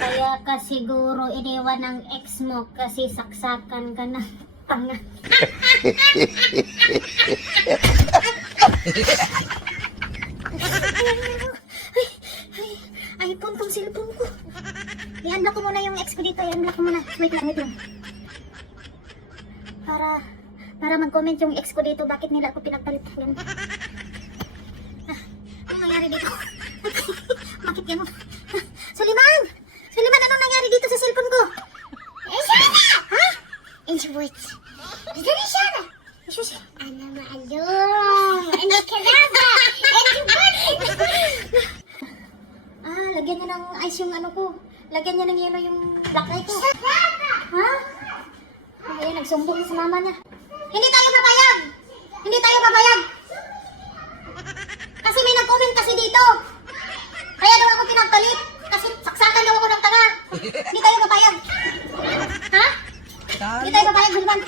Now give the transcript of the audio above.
Kaya ka siguro iniwan ng ex mo kasi saksakan ka ng tanga. Ay, iPhone tong cellphone ko. I-unlock ko muna yung ex ko dito. I-unlock ko muna. Wait lang. Para mag-comment yung ex ko dito. Bakit nila ako pinagpalit? Yan. Anong nangyari dito? Bakit gano'n? Suliman! Suliman, anong nangyari dito sa cellphone ko? Sana! Ha? Enjoyed. Dali siya na! Sus! Ano maalong? Ano ka na ba? Lagyan niya ng ice yung ano ko. Lagyan niya ng yelo yung black eye ko. Ha? Ayan, nagsumbong sa mama niya. Hindi tayo papayag! Hindi tayo papayag! Kasi may nag-comment kasi dito. Kaya daw ako pinagpalit. Kasi saksakan daw ako ng tanga. Hindi tayo papayag. Ha? Hindi tayo papayag, Suliman.